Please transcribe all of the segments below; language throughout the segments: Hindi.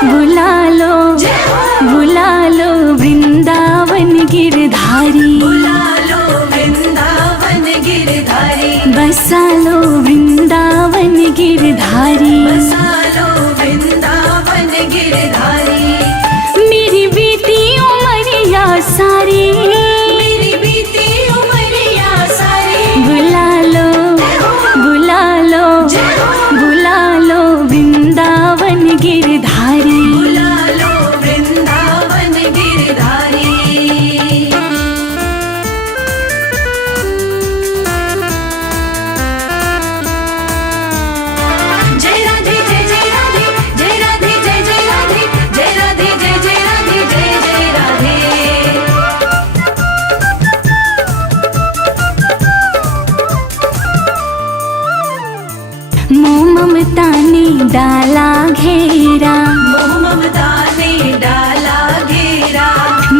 बुला लो बुला लो वृंदावन गिरधारी, बुला लो वृंदावन गिरधारी, बसा लो वृंदावन गिरधारी, बसा लो वृंदावन गिरधारी। मेरी बीती उमरिया सारी, मेरी बीती उमरिया सारी, बुला लो बुला लो बुला लो वृंदावन गिरधारी, बुला लो वृंदावन गिरधारी। जय राधे जय जय राधे, जय राधे जय जय राधे, जय राधे जय जय राधे, जय जय राधे। मोह ममता ने डाला घेरा, मोह ममता ने डाला घेरा,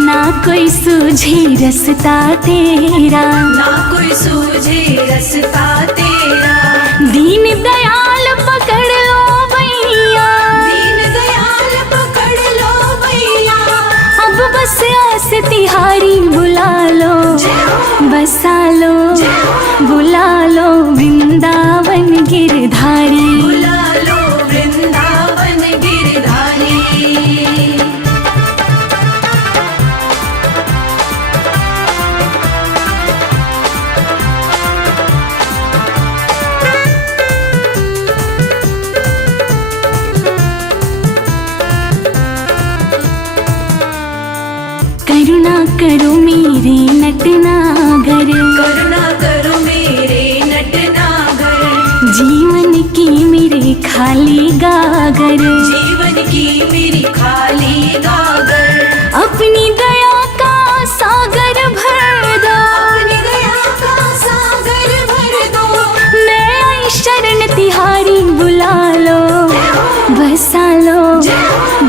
ना कोई सूझे रास्ता तेरा, ना कोई सूझे रास्ता तेरा। दीन दयाल पकड़ लो भैया, दीन दयाल पकड़ लो भैया, अब बस आस तिहारी, बुला लो बसा लो बुला लो वृंदावन गिरधारी, बुला लो वृंदावन गिरधारी। करुणा करो मेरे नटनागर, करुणा करो मेरे नटनागर, जीवन की मेरे खाली गागर, जीवन की मेरी खाली गागर। अपनी दया का सागर भर दो, अपनी दया का सागर भर दो, मैं आई शरण तिहारी, बुला लो बसा लो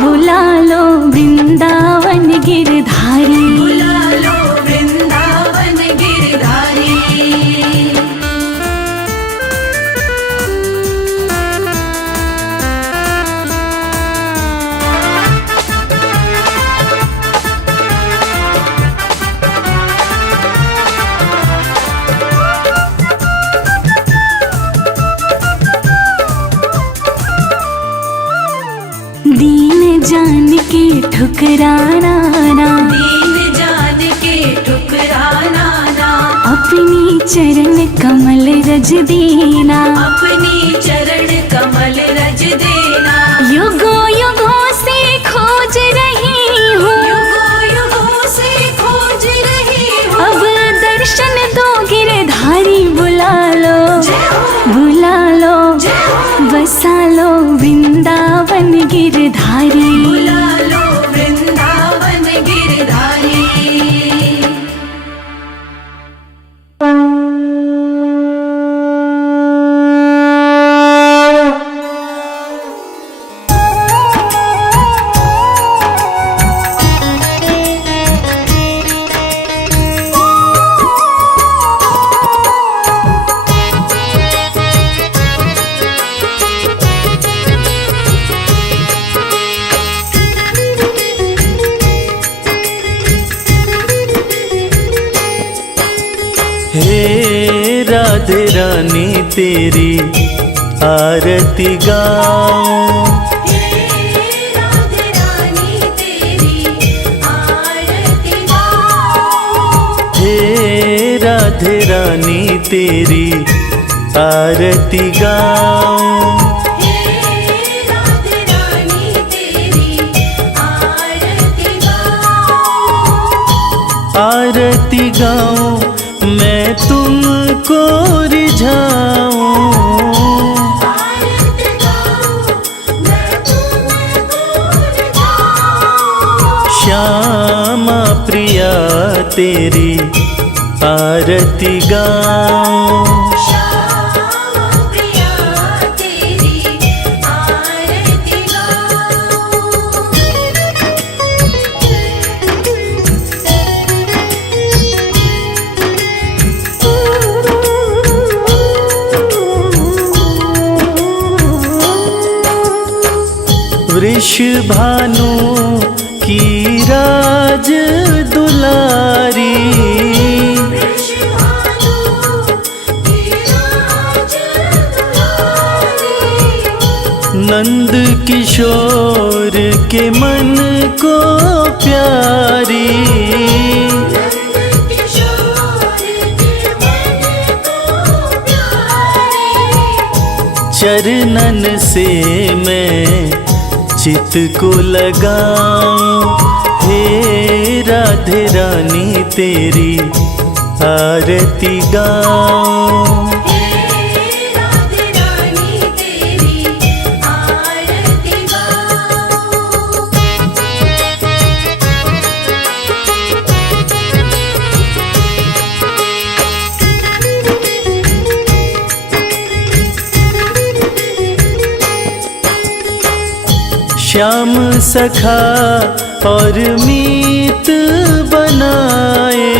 बुला लो वृंदावन गिरधारी, बुला लो वृंदावन गिरधारी। दीन जान के ठुकराना ना, दीन जान के ठुकराना ना, अपनी चरण कमल रज देना, अपनी चरण कमल रज देना। युगों युगों से खोज रही हूँ, युगों युगों से खोज रही हूँ, अब दर्शन दो गिरधारी, बुला लो बसा लो वृंदावन गिरधारी, बुला लो वृंदावन गिरधारी। हे राधे रानी तेरी आरती गाऊं, राधे रानी तेरी आरती गाऊं, हे राधे रानी तेरी आरती गाऊं, राधे रानी तेरी आरती गाऊं, आरती गाऊं मैं तुमको रिझाऊं, आरती गाऊं मैं तुमको रिझाऊं, श्यामा प्रिया तेरी आरती गाऊं, श्यामा प्रिया तेरी आरती गाऊं। वृषभानु की राज दुलारी, नंद किशोर के मन को प्यारी, चरणन से मैं चित को लगाऊं, हे राधे रानी तेरी आरती गाऊं। श्याम सखा और मीत बनाए,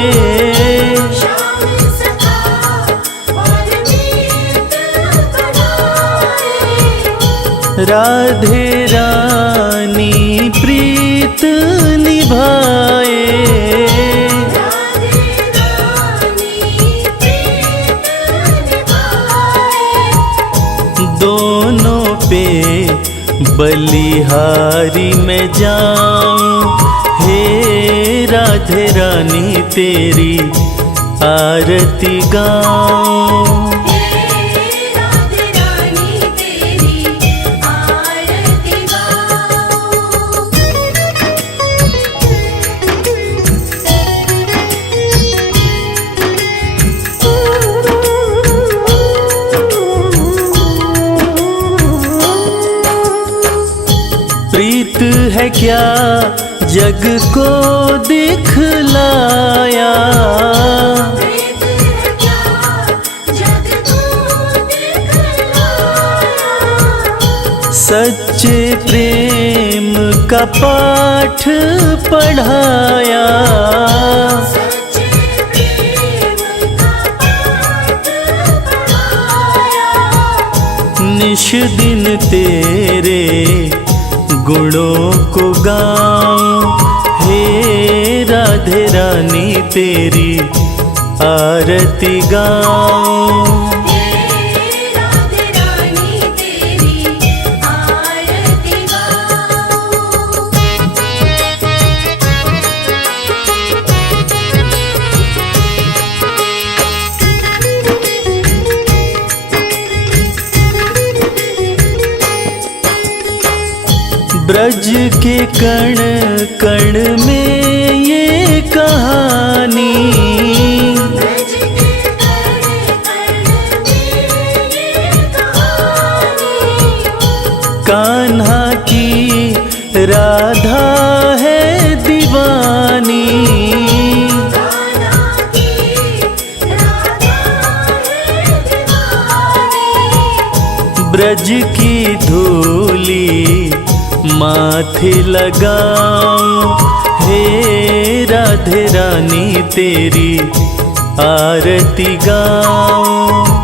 राधे रानी प्रीत निभाए, दोनों पे बलिहारी में जाऊं, हे राधे रानी तेरी आरती गाऊं। प्रीत है क्या जग को दिखलाया, सच्चे प्रेम का पाठ पढ़ाया, निश दिन तेरे गुणों को गाऊं, हे राधे रानी तेरी आरती गाऊं। ब्रज के कण कण में ये कहानी, कान्हा की राधा है दीवानी, ब्रज की धूली माथे लगाऊं, हे राधे रानी तेरी आरती गाऊं।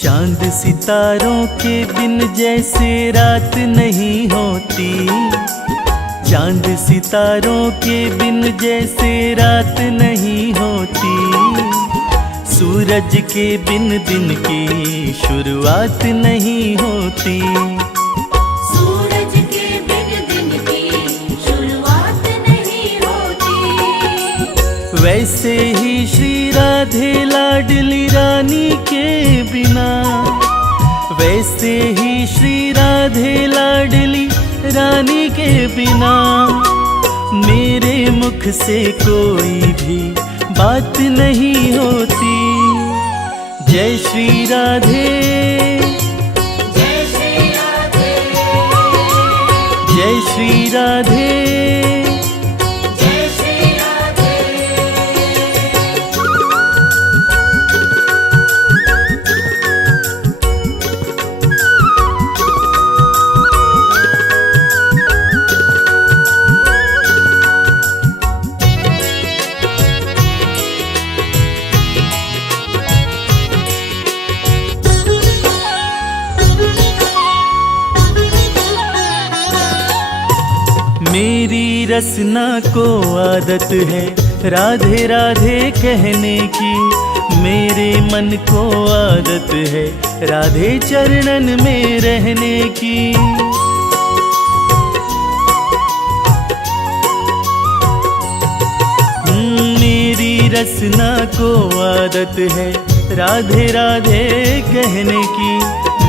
चांद सितारों के बिन जैसे रात नहीं होती, चांद सितारों के बिन जैसे रात नहीं होती, सूरज के बिन दिन की शुरुआत नहीं होती, सूरज के बिन दिन की शुरुआत नहीं होती। वैसे ही श्री राधे लाडली रानी के बिना, वैसे ही श्री राधे लाडली रानी के बिना मेरे मुख से कोई भी बात नहीं होती। जय श्री राधे, जय श्री राधे, जय श्री राधे। जय श्री राधे। मेरी रसना को आदत है राधे राधे कहने की, मेरे मन को आदत है राधे चरणन में रहने की। मेरी रसना को आदत है राधे राधे कहने की,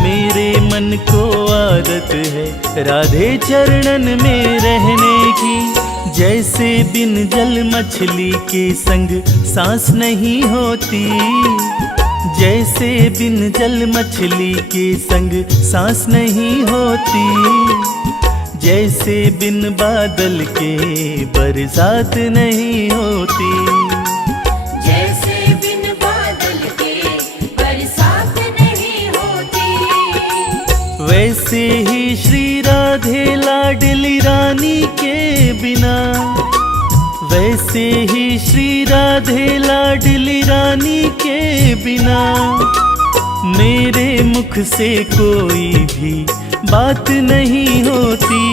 मेरे मन को आदत है राधे चरणन में रहने की। जैसे बिन जल मछली के संग सांस नहीं होती, जैसे बिन जल मछली के संग सांस नहीं होती, जैसे बिन बादल के बरसात नहीं होती। जैसे बिन बादल के बरसात नहीं होती, वैसे ही श्री राधे लाडली रानी के बिना, वैसे ही श्री राधे लाडली रानी के बिना मेरे मुख से कोई भी बात नहीं होती।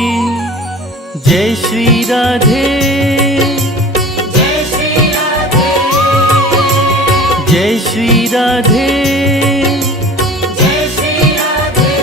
जय श्री राधे, जय श्री राधे, जय श्री राधे। जय श्री राधे।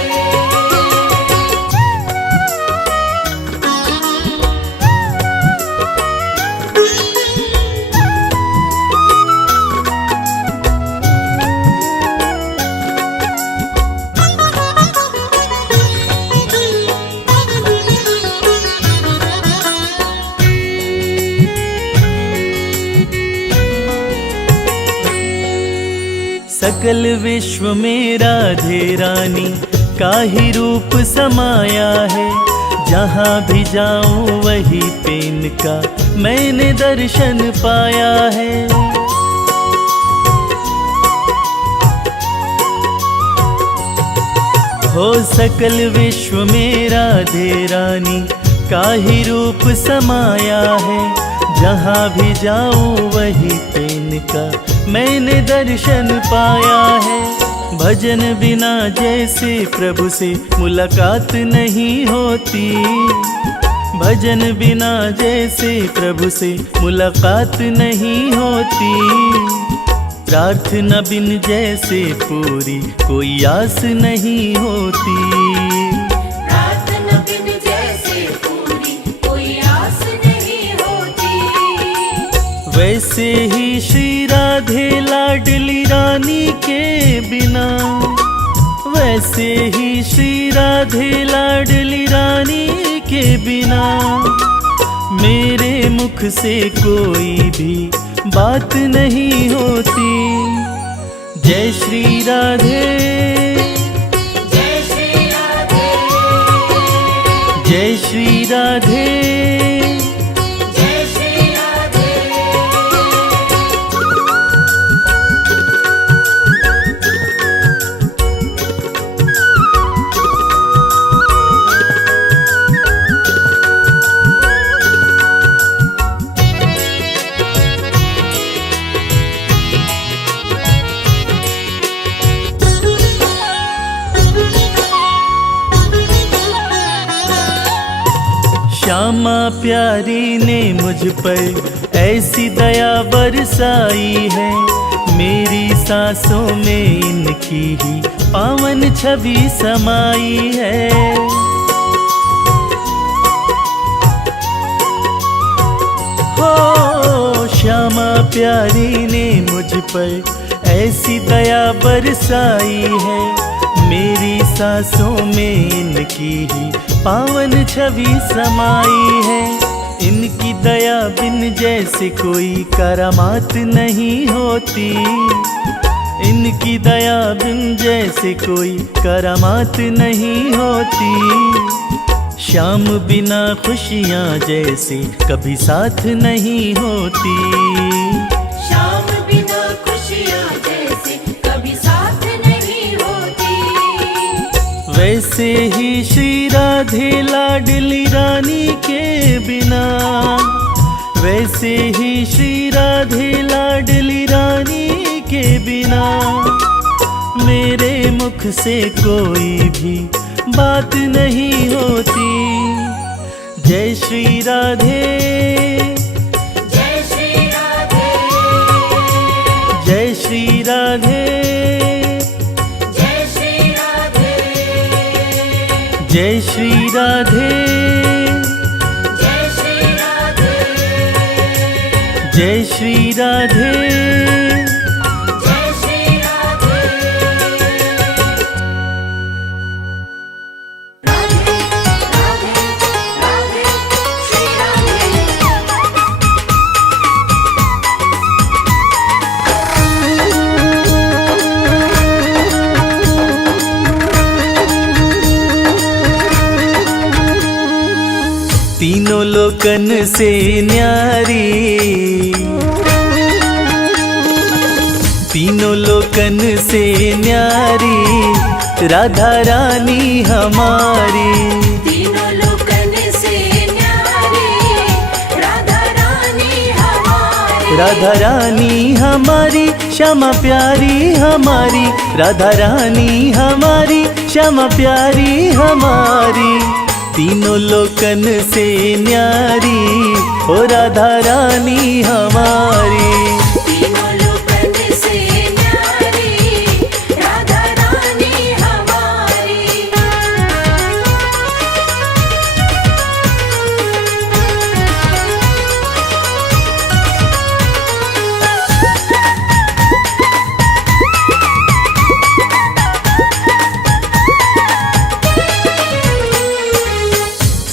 सकल विश्व में राधे रानी का ही रूप समाया है, जहाँ भी जाऊं वही पे इनका मैंने दर्शन पाया है। हो सकल विश्व में राधे रानी का ही रूप समाया है, जहाँ भी जाऊं वही पे इनका मैंने दर्शन पाया है। भजन बिना जैसे प्रभु से मुलाकात नहीं होती, भजन बिना जैसे प्रभु से मुलाकात नहीं होती, प्रार्थना बिन जैसे पूरी कोई आस नहीं होती। प्रार्थना बिन जैसे पूरी कोई आस नहीं होती, वैसे ही श्री राधे लाडली रानी के बिना, वैसे ही श्री राधे लाडली रानी के बिना मेरे मुख से कोई भी बात नहीं होती। जय श्री राधे, जय श्री राधे, जय श्री राधे। जय श्री राधे। श्यामा प्यारी ने मुझ पर ऐसी दया बरसाई है, मेरी सांसों में इनकी ही पावन छवि समाई है। हो श्यामा प्यारी ने मुझ पर ऐसी दया बरसाई है, मेरी सांसों में इनकी ही पावन छवि समाई है। इनकी दया बिन जैसे कोई करामात नहीं होती। इनकी दया बिन जैसे कोई करामात नहीं होती। शाम बिना खुशियाँ जैसे कभी साथ नहीं होती। शाम बिना खुशियाँ जैसे कभी साथ नहीं होती। वैसे ही श्री राधे लाडली रानी के बिना, वैसे ही श्री राधे लाडली रानी के बिना मेरे मुख से कोई भी बात नहीं होती। जय श्री राधे, जय श्री राधे, जय श्री राधे, जय श्री राधे, जय श्री राधे, जय श्री राधे, जय श्री राधे। जय श्री राधे। राधे राधे राधे श्री राधे। तीनों लोकन से न्यारी, तीनों लोकन से न्यारी राधा रानी हमारी। तीनों लोकन से न्यारी राधा रानी हमारी। राधा रानी हमारी श्यामा प्यारी हमारी। राधा रानी हमारी श्यामा प्यारी हमारी। तीनों लोकन से न्यारी ओ राधा रानी हमारी। तीनों लोकन से न्यारी राधा रानी हमारी।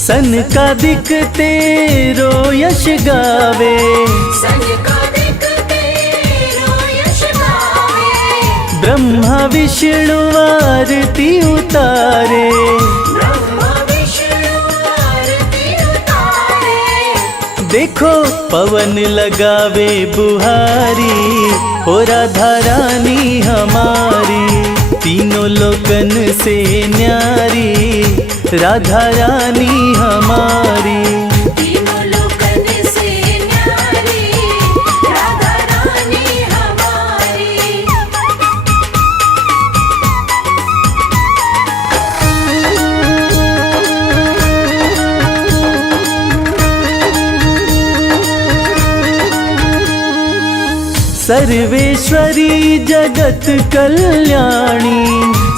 सन का दिखते रो यश गावे। सन का दिखते रो यश गावे। ब्रह्मा विष्णु आरती उतारे। ब्रह्मा विष्णु आरती उतारे। देखो पवन लगावे बुहारी हो राधा रानी हमारी। तीनों लोकन से न्यारी राधा रानी हमारी। तीनों लोकन से न्यारी राधा रानी हमारी। सर्वेश्वरी जगत कल्याणी।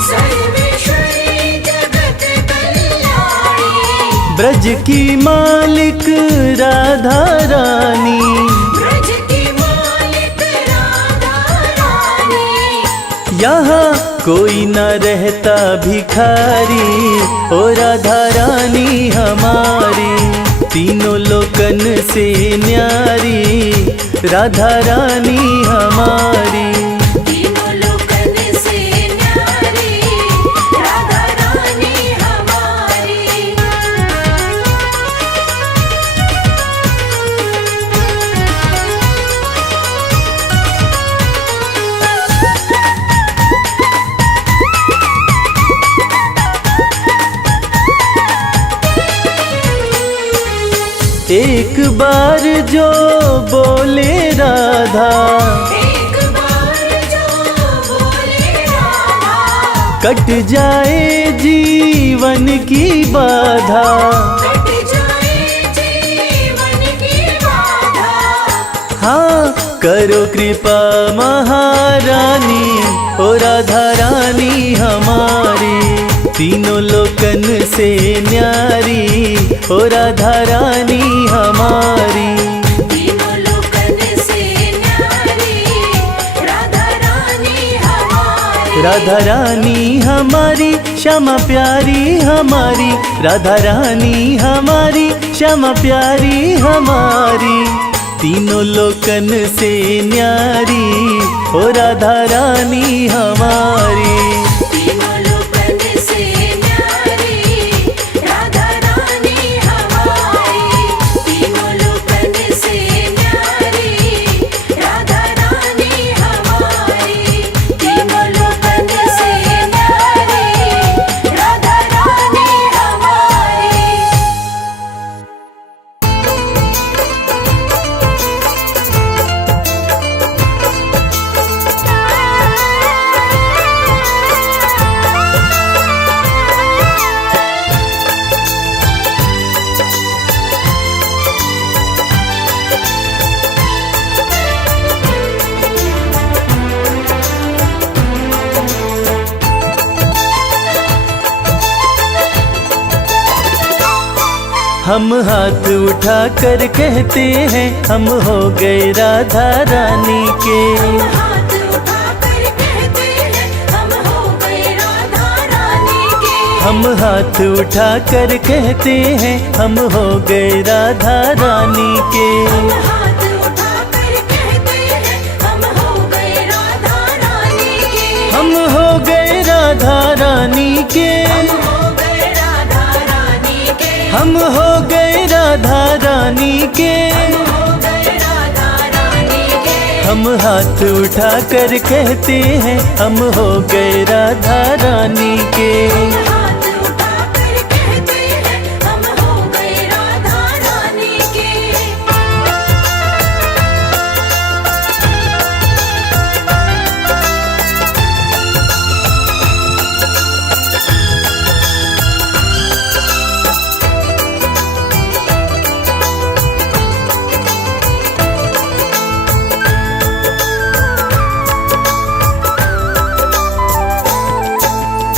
सर्वेश्वरी जगत कल्याणी। ब्रज की मालिक राधा रानी। ब्रज की मालिक राधा रानी। यहाँ कोई न रहता भिखारी ओ राधा रानी हमारी। तीनों लोकन से न्यारी राधा रानी हमारी। तीनों लोकन से न्यारी राधा रानी हमारी। एक बार जो बोले राधा, एक बार जो बोले राधा, कट जाए जीवन की बाधा। कट जाए जीवन की बाधा। हाँ करो कृपा महारानी ओ राधा रानी हमारी। तीनों लोकन से न्यारी ओ राधा रानी हमारी। तीनों लोकन से न्यारी राधा रानी हमारी। राधा रानी हमारी श्यामा प्यारी हमारी, राधा रानी हमारी श्यामा प्यारी हमारी, तीनों लोकन से न्यारी ओ राधा रानी हमारी। तीनों लोकन से न्यारी राधा रानी हमारी, तीनों लोकन से न्यारी राधा रानी हमारी, तीनों लोकन से न्यारी राधा रानी हमारी। हम हाथ उठा कर कहते हैं हम हो गए राधा रानी के। हम हाथ उठाकर कहते हैं हम हो गए राधा रानी के। हम हाथ उठा कर कहते हैं हम हो गए राधा रानी के। हम हाथ उठाकर कहते हैं हम हो गए राधा रानी के। हम हो गए राधा रानी के। हम हो गए राधा रानी के। हम हो गए राधा रानी के। हो गए राधा रानी के। हम हाथ उठा कर कहते हैं हम हो गए राधा रानी के। हाथ उठाकर कहते हैं हम हो गए राधा रानी के।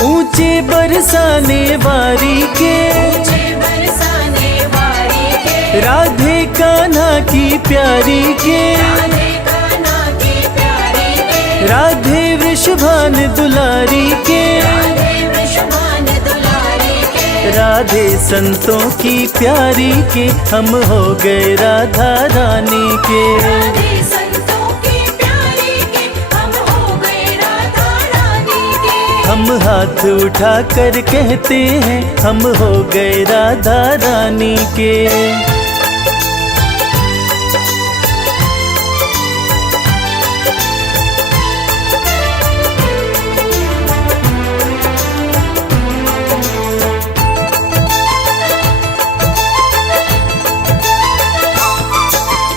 ऊंचे बरसाने वारी के ऊंचे बरसाने वारी के। राधे कान्हा की प्यारी के। राधे कान्हा की प्यारी के। राधे वृषभान दुलारी के। राधे वृषभान दुलारी के। राधे संतों की प्यारी के हम हो गए राधा रानी के। राधे संतों की प्यारी के हम हो गए राधा रानी के। हम हाथ उठा कर कहते हैं हम हो गए राधा रानी के।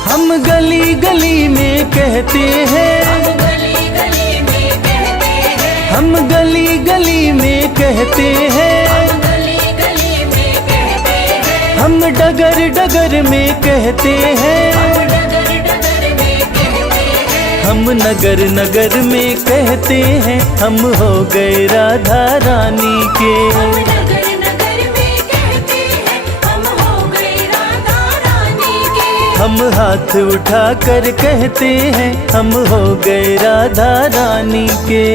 हम गली गली में कहते हैं गली गली में कहते हैं। हम गली गली में कहते हैं। गली गली में कहते हैं। हम डगर डगर में कहते हैं। डगर डगर में कहते हैं। हम नगर नगर में कहते हैं हम हो गए राधा रानी के। नगर नगर में कहते हैं हम हो गए राधा रानी के। हम हाथ उठा कर कहते हैं हम हो गए राधा रानी के।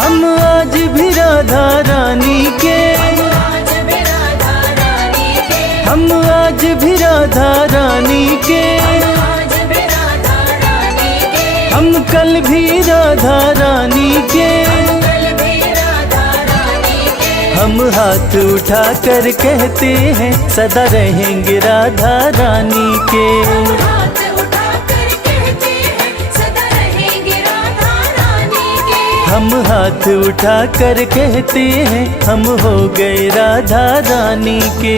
हम आज भी राधा रानी के। आज भी राधा रानी के। हम आज भी राधा रानी के। आज भी राधा रानी के। हम कल भी राधा रानी के। कल भी राधा रानी के। हम हाथ उठा कर कहते हैं सदा रहेंगे राधा रानी के। हाथ उठाकर कहते हैं सदा रहेंगे राधा रानी के। हम हाथ उठा कर कहते हैं हम हो गए राधा रानी के।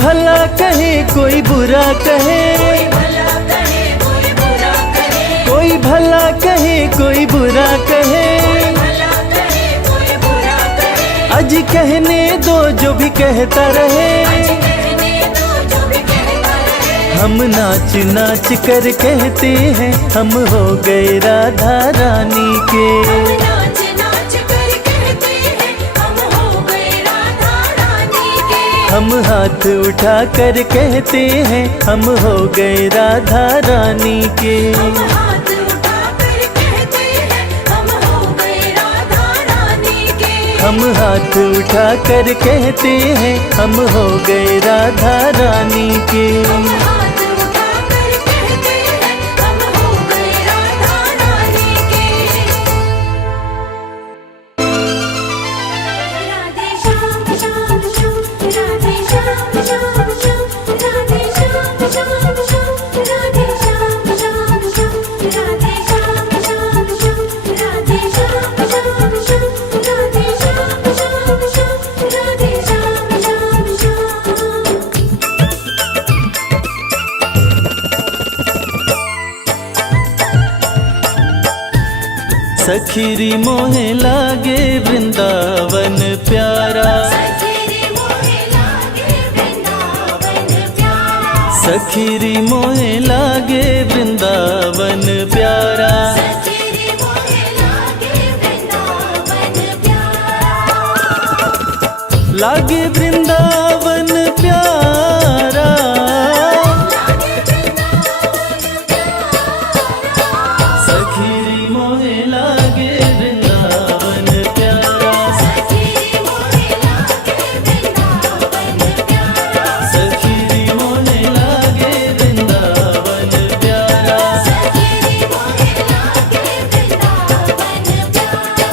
भला कहे कोई बुरा कहे, भला कहे कोई बुरा कहे, कोई भला कहे कोई बुरा कहे, भला कहे कोई बुरा कहे। आज कहने दो जो भी कहता रहे, आज कहने दो जो भी कहता रहे। हम नाच नाच कर कहते हैं हम हो गए राधा रानी के। हम नाच नाच कर कहते हैं हम हो गए राधा रानी के। हम हाथ उठा कर कहते हैं हम हो गए राधा रानी के। हम हाथ उठा कर कहते हैं हम हो गए राधा रानी के। हम हाथ उठा कर कहते हैं हम हो गए राधा रानी के। हम हाथ उठा कर कहते हैं हम हो गए राधा रानी के। राधे श्याम श्याम श्याम, राधे श्याम श्याम श्याम, राधे श्याम श्याम श्याम, राधे श्याम श्याम श्याम, राधे श्याम श्याम श्याम, राधे श्याम श्याम श्याम, राधे श्याम श्याम श्याम, राधे श्याम श्याम श्याम। सखीरी मोहे लागे वृंदावन प्यारा, सखीरी मोहे लागे वृंदावन प्यारा, सखीरी मोहे लागे वृंदावन प्यारा। सखीरी मोहे लागे वृंदावन प्यारा, लागे वृंदावन प्यारा, सखीरी मोहे लागे वृंदावन प्यारा, सखीरी मोहे लागे वृंदावन प्यारा, सखीरी मोहे लागे वृंदावन प्यारा। सखीरी मोहे लागे वृंदावन प्यारा।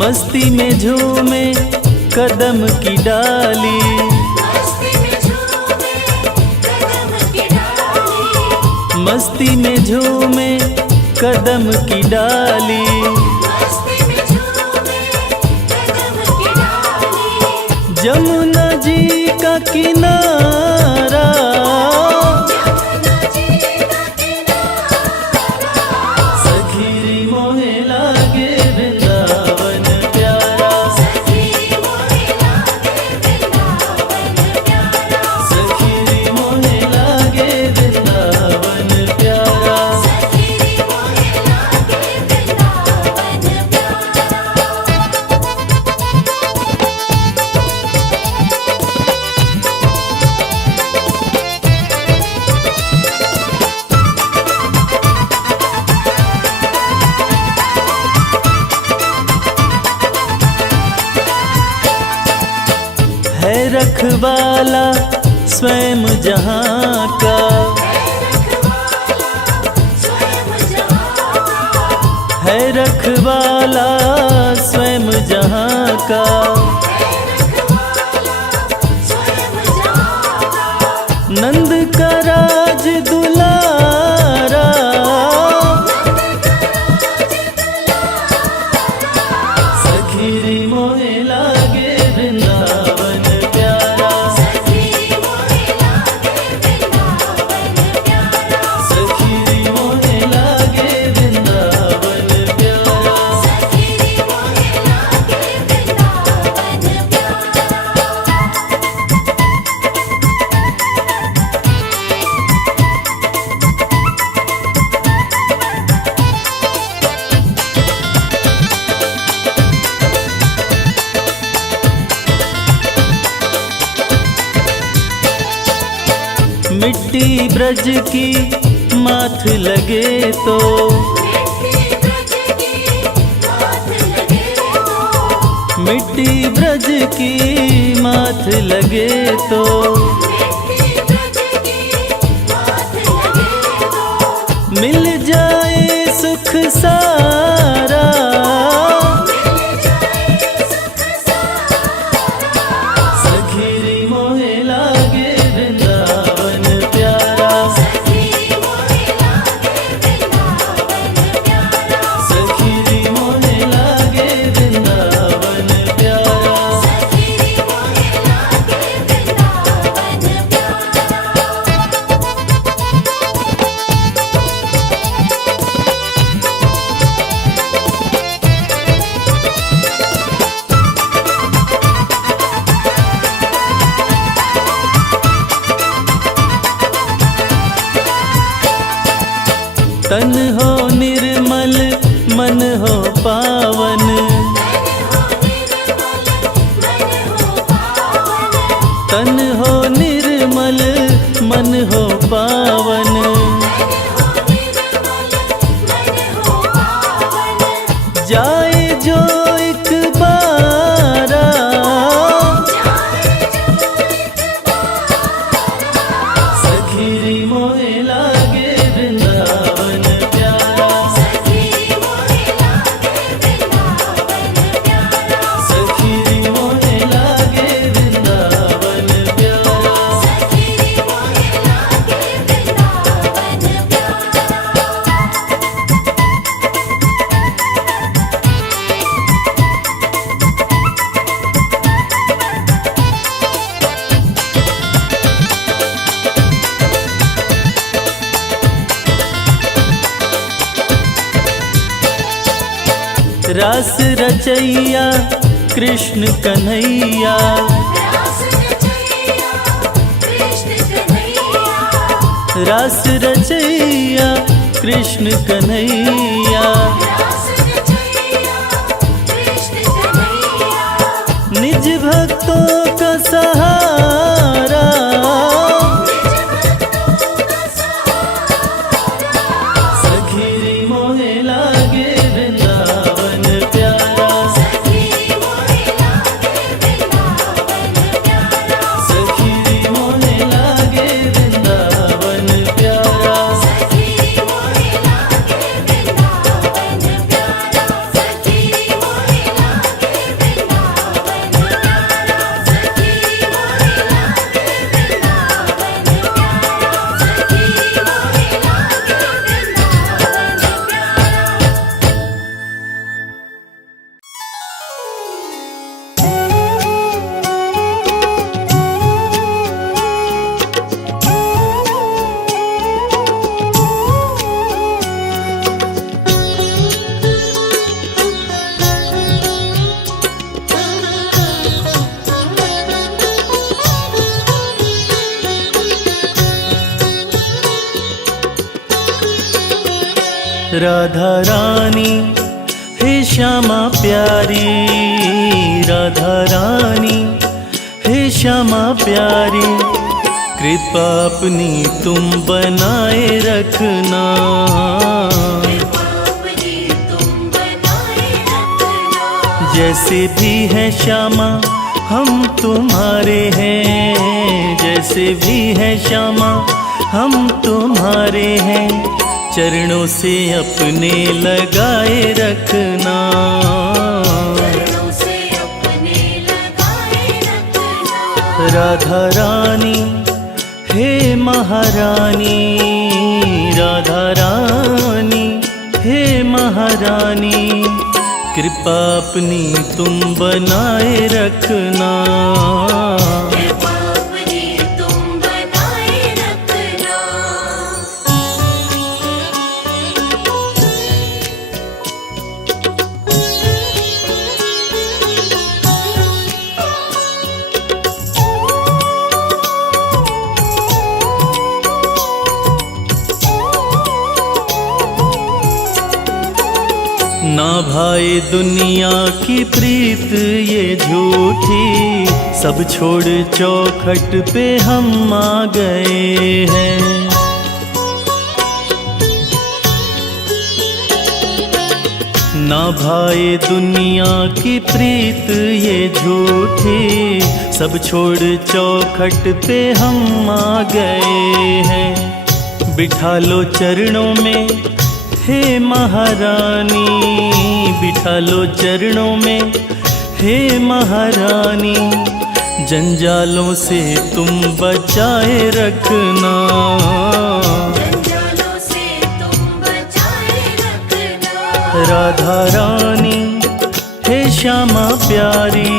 मस्ती में झूमे कदम की डाली, मस्ती में झूमे कदम की डाली, मस्ती में झूमे कदम की डाली। मस्ती में झूमे कदम की डाली, जमुना जी का किनारा, जमुना जी का किनारा, सखीरी मोहे लागे वृंदावन प्यारा, सखीरी मोहे लागे वृंदावन प्यारा, सखीरी मोहे लागे वृंदावन प्यारा। सखीरी मोहे लागे वृंदावन है रखवाला स्वयं जहाँ का, है रखवाला स्वयं जहाँ का। नंद का राज दुलारा, सखीरी मोहे लागे वृंदावन प्यारा, सखीरी मोहे लागे वृंदावन प्यारा, सखीरी मोहे लागे वृंदावन प्यारा। सखीरी मोहे लागे वृंदावन प्यारा। मिट्टी ब्रज की माथ लगे तो, मिट्टी ब्रज की माथ लगे तो, मिल जाए सुख सारा, तन हो निर्मल मन हो पावन, तन हो निर्मल मन हो पावन। जाए जो एक बारा सखीरी मोहे लागे वृंदावन प्यारा, सखीरी मोहे लागे वृंदावन प्यारा। रास रचैया कृष्ण कन्हैया, रास रचैया कृष्ण कन्हैया। निज भक्तों का सहारा सखीरी मोहे लागे वृंदावन प्यारा, सखीरी मोहे लागे वृंदावन प्यारा। राधा रानी हे श्यामा प्यारी, राधा रानी हे श्यामा प्यारी, कृपा अपनी तुम बनाए रखना। जैसे भी है श्यामा हम तुम्हारे हैं, जैसे भी है श्यामा हम तुम्हारे हैं, चरणों से अपने लगाए रखना। राधा रानी हे महारानी, राधा रानी हे महारानी, कृपा अपनी तुम बनाए रखना। ना भाई दुनिया की प्रीत ये झूठी, सब छोड़ चौखट पे हम आ गए हैं। ना भाई दुनिया की प्रीत ये झूठी, सब छोड़ चौखट पे हम आ गए हैं। बिठा लो चरणों में हे महारानी, बिठा लो चरणों में हे महारानी, जंजालों से तुम बचाए रखना। राधा रानी हे श्यामा प्यारी,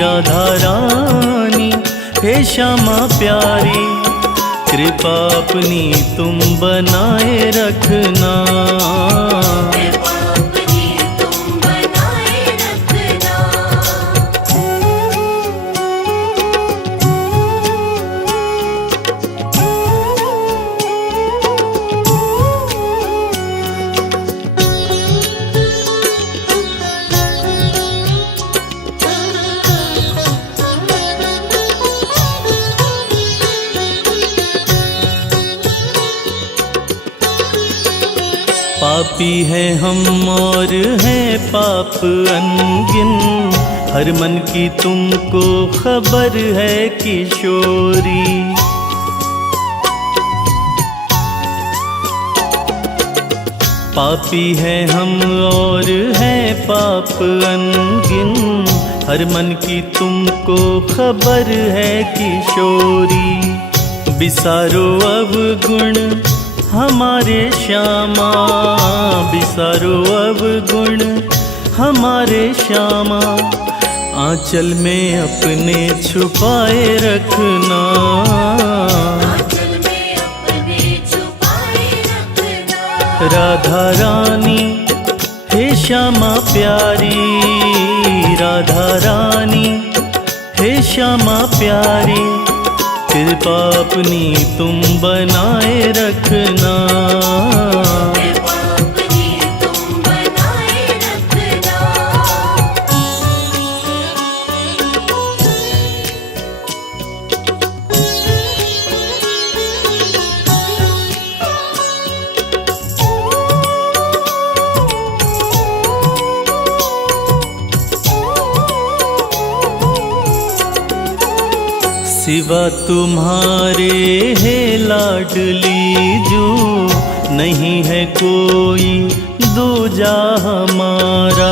राधा रानी हे श्यामा प्यारी, कृपा अपनी तुम बनाए रखना। पापी है हम और हैं पाप अनगिन, हर मन की तुमको खबर है किशोरी। पापी है हम और हैं पाप अनगिन, हर मन की तुमको खबर है किशोरी। बिसारो अवगुण हमारे श्यामा, बिसारो अवगुण हमारे श्यामा, आंचल में अपने छुपाए रखना। राधा रानी हे श्यामा प्यारी, राधा रानी हे श्यामा प्यारी, कृपा अपनी तुम बनाए रखना। सिवा तुम्हारे है लाडली जो, नहीं है कोई दूजा हमारा।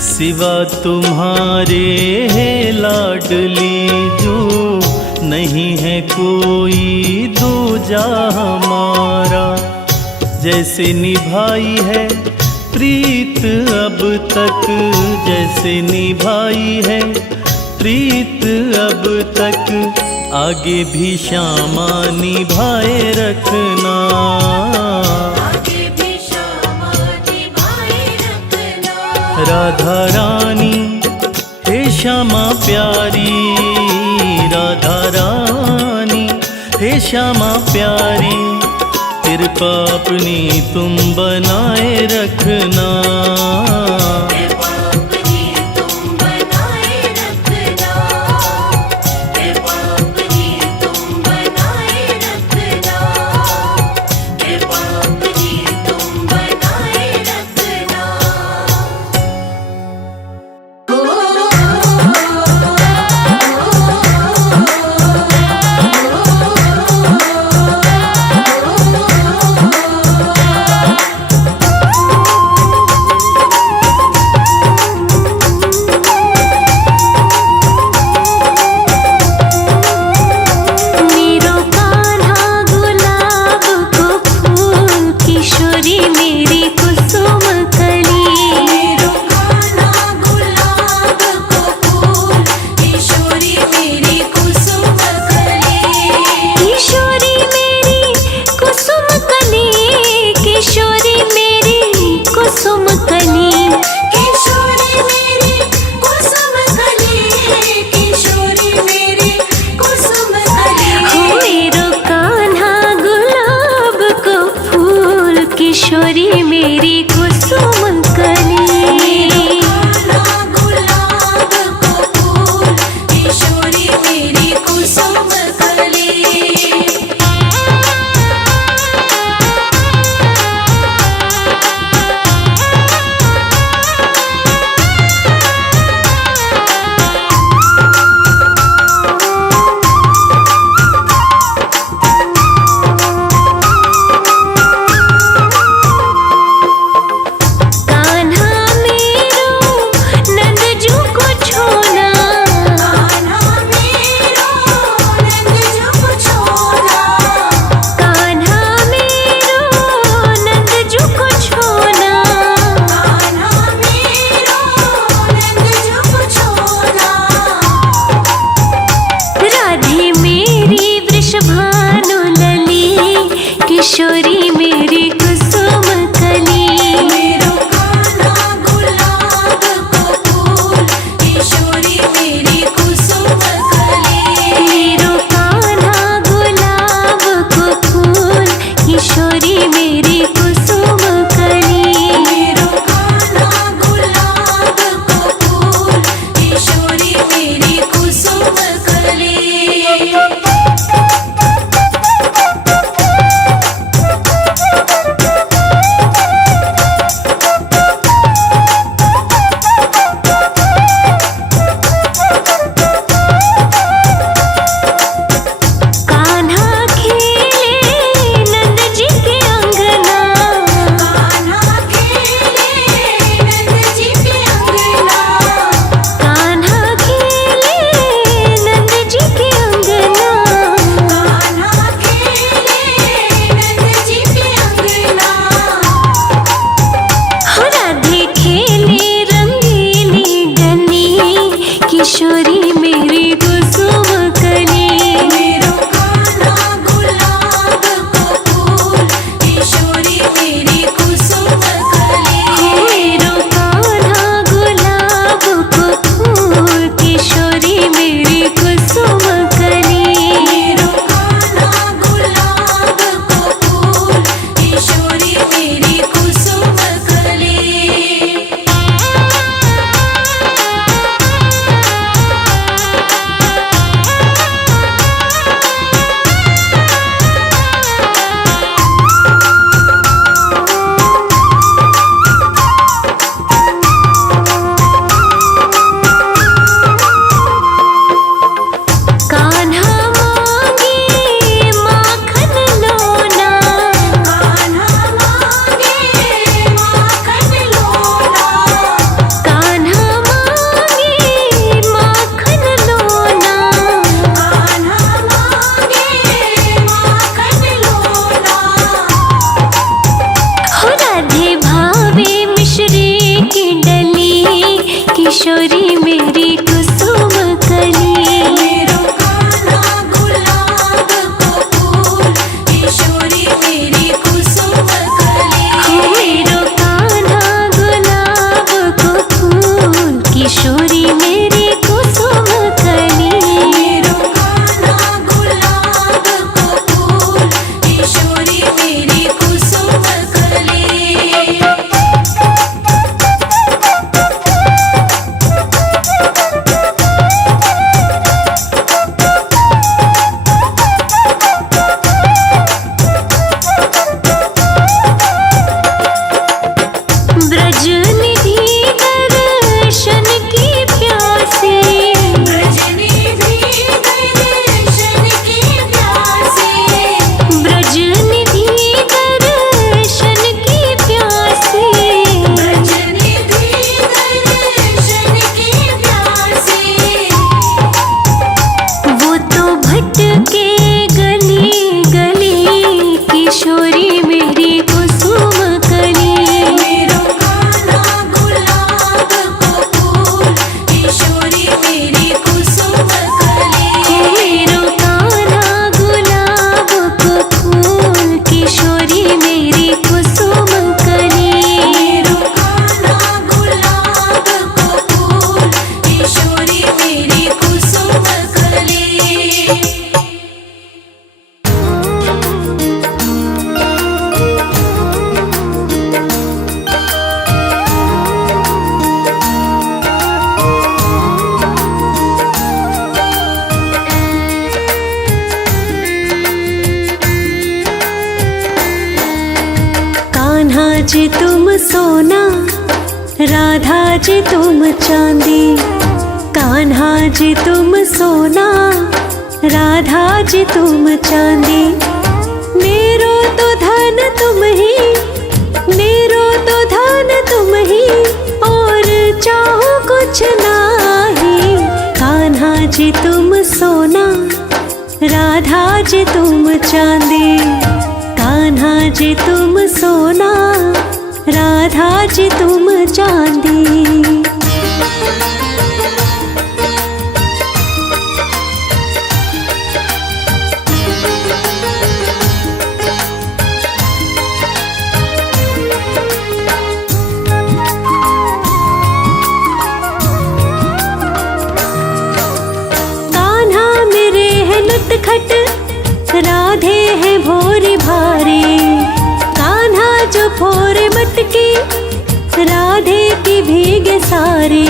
सिवा तुम्हारे है लाडली जो, नहीं है कोई दूजा हमारा। जैसे निभाई है प्रीत अब तक, जैसे निभाई है प्रीत अब तक, आगे भी श्यामा निभाए रखना। आगे भी श्यामा निभाए रखना। राधा रानी हे श्यामा प्यारी, राधा रानी हे श्यामा प्यारी, कृपा अपनी तुम बनाए रखना। किशोरी मेरी कुसुम कली। मेरो कान्हा गुलाब को फूल, किशोरी मेरी कुसुम कली। मेरो कान्हा गुलाब को फूल, किशोरी मेरी कुसुम कली। मेरो कान्हा गुलाब को फूल, किशोरी मेरी कुसुम कली। ब्रज निधि दर्शन की प्यासी, ब्रजनिधि दर्शन की प्यासी, ब्रज निधि दर्शन की प्यासी। ब्रजनिधि दर्शन की प्यासी। वो तो भटके गली गली, किशोरी मेरी कुसुम कली। मेरो कान्हा गुलाब को फूल, किशोरी मेरी कुसुम कली। मेरो कान्हा गुलाब को फूल, किशोरी मेरी कुसुम कली। मेरो कान्हा गुलाब को फूल, किशोरी मेरी कुसुम कली। कान्हा जी तुम सोना, राधा जी तुम चांदी। कान्हा जी तुम सोना, राधा जी तुम चांदी। मेरो तो धन तुम ही, मेरो तो धन तुम ही, और चाहो कुछ नाही। कान्हा जी तुम सोना, राधा जी तुम चांदी। कान्हा जी तुम सोना, राधा जी तुम चांदी। कान्हा मेरे है नटखट, राधे है भोरी भारी। कान्हा जो भोरे मटकी, राधे की भीगे सारी।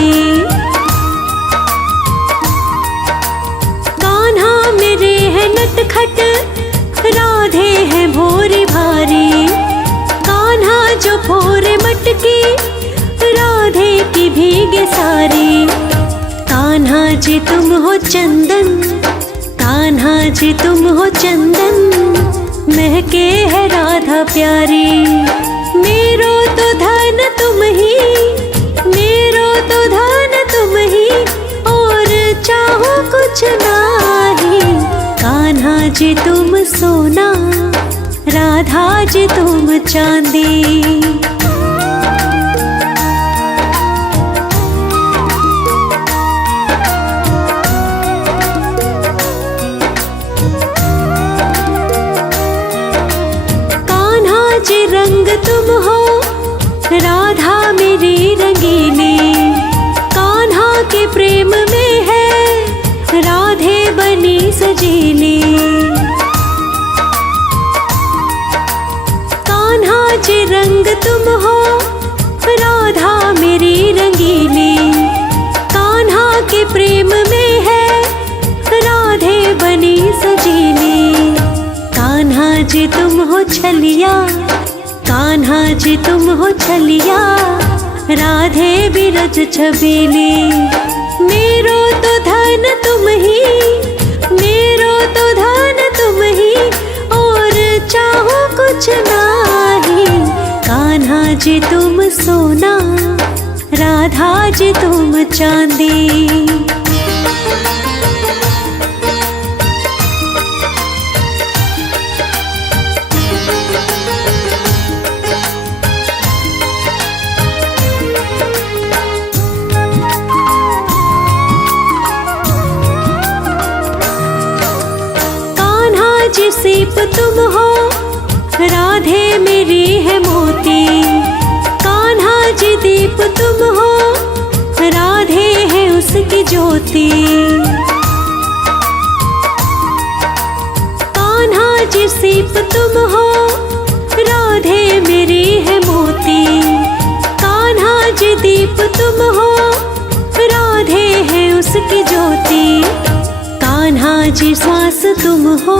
कान्हा मेरे है नटखट, राधे है भोरी भारी। कान्हा जो भोरे मटकी, राधे की भीगे सारी। कान्हा जी तुम हो चंदन, कान्हा जी तुम हो चंदन, महके है राधा प्यारी। मेरो तो धन तुम ही, मेरो तो धन तुम ही, और चाहो कुछ नाही। कान्हा जी तुम सोना, राधा जी तुम चांदी। जी रंग तुम हो, राधा मेरी रंगीली। कान्हा के प्रेम में है, राधे बनी सजीली। कान्हा जी रंग तुम हो, राधा मेरी रंगीली। कान्हा के प्रेम में है, राधे बनी सजीली। कान्हा जी तुम हो छलिया, कान्हा जी तुम हो छलिया, राधे बिरज छबीली। मेरो तो धन तुम ही, मेरो तो धन तुम ही, और चाहो कुछ नाही। कान्हा जी तुम सोना, राधा जी तुम चांदी। तुम हो, राधे मेरी है मोती। कान्हा जी दीप तुम हो, राधे है उसकी ज्योति। कान्हा जी सीप तुम हो, राधे मेरी है मोती। कान्हा जी दीप तुम हो, राधे है उसकी ज्योति। कान्हा जी श्वास तुम हो,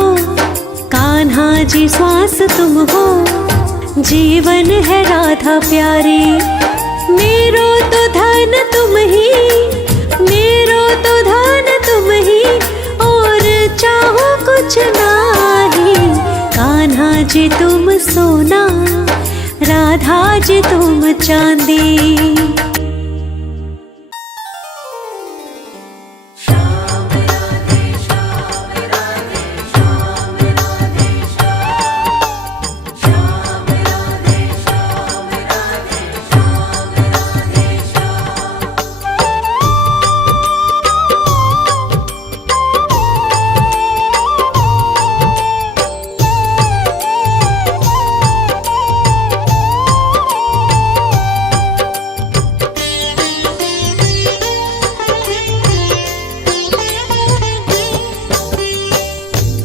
कान्हा जी श्वास तुम हो। जीवन है राधा प्यारी, मेरो तो धन तुम ही, मेरो तो धन तुम ही। और चाहो कुछ नाही, कान्हा जी तुम सोना, राधा जी तुम चांदी।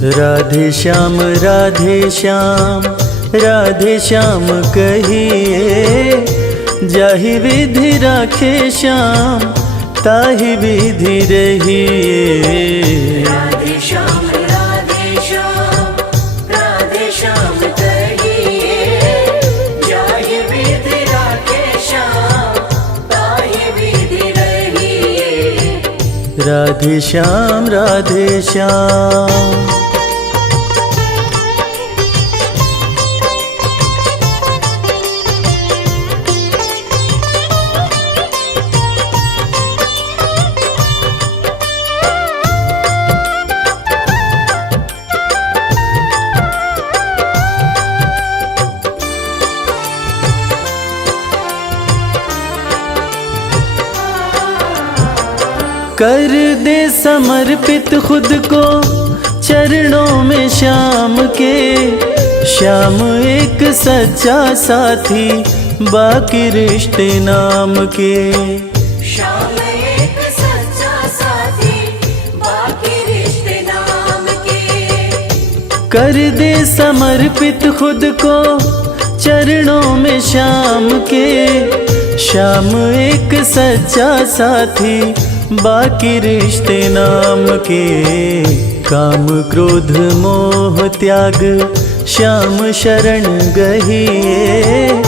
राधे श्याम राधे श्याम, राधे श्याम कहिए। जाहि विधि राखे श्याम, ताहि विधि रहिए। राधे श्याम राधे श्याम, राधे श्याम कहिए। जाहि विधि राखे श्याम, ताहि विधि रहिए। राधे श्याम राधे श्याम। कर दे समर्पित खुद को चरणों में श्याम के। श्याम एक सच्चा साथी, बाकी रिश्ते नाम के। श्याम एक सच्चा साथी, बाकी रिश्ते नाम के। कर दे समर्पित खुद को चरणों में श्याम के। श्याम एक सच्चा साथी, बाकी रिश्ते नाम के। काम क्रोध मोह त्याग श्याम शरण गहिए।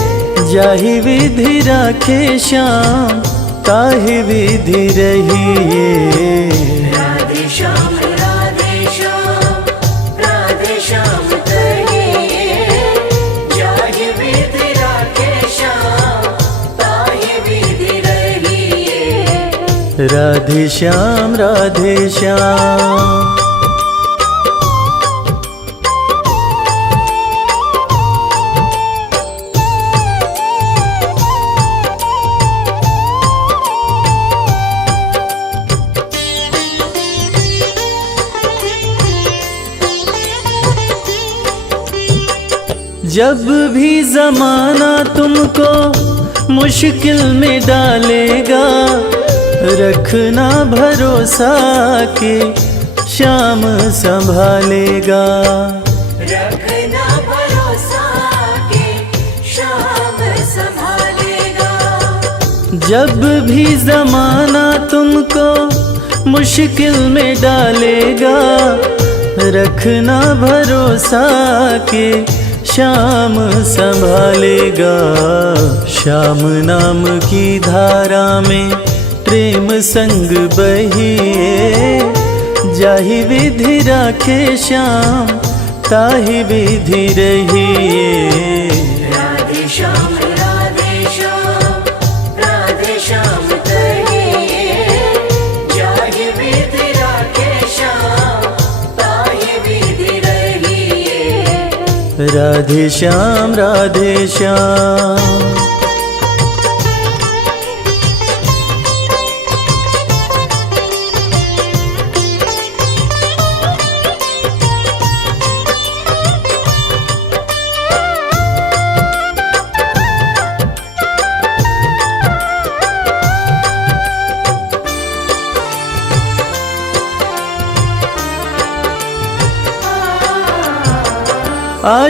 जाहि विधि राखे श्याम, ताहि विधि रहिए। राधे श्याम राधे श्याम, राधे श्याम कहिए। जाहि विधि राखे श्याम, ताहि विधि रहिए। राधे श्याम राधे श्याम। जब भी जमाना तुमको मुश्किल में डालेगा, रखना भरोसा के श्याम संभालेगा। रखना भरोसा के श्याम संभालेगा। जब भी जमाना तुमको मुश्किल में डालेगा, रखना भरोसा के श्याम संभालेगा। श्याम नाम की धारा में प्रेम संग बहिए। जाहि विधि राखे श्याम, ताहि विधि रहिए। राधे श्याम राधे श्याम, राधे श्याम कहिए। जाहि विधि राखे श्याम, ताहि विधि रहिए। राधे श्याम राधे श्याम।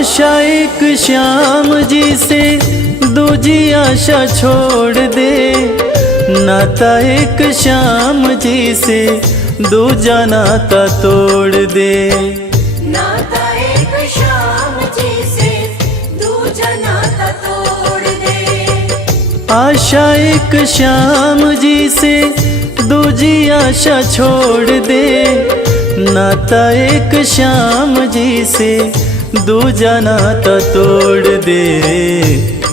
आशा एक श्याम जी से दूजी आशा छोड़ दे, नाता एक श्याम जी से दूजा नाता तोड़ दे। नाता एक श्याम जी से दूजा नाता तोड़ दे। आशा एक श्याम जी से दूजी आशा छोड़ दे, नाता एक श्याम जी से दूजा नाता तोड़ दे।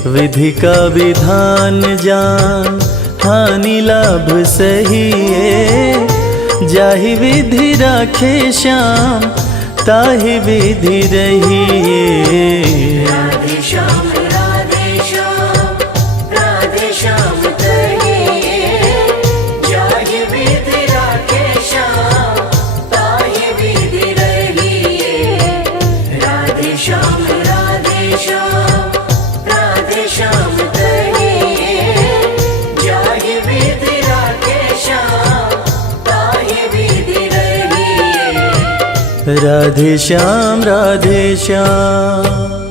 विधि का विधान जान हानि लाभ सही है, जाहि विधि राखे श्याम ताहि विधि रहिए। राधे श्याम राधे श्याम राधे श्याम कहिए, जाहि विधि राखे श्याम ताहि विधि रहिए। राधे श्याम राधे श्याम राधे श्याम कहिए, जाहि विधि राखे श्याम ताहि विधि रहिए। राधे श्याम राधे श्याम।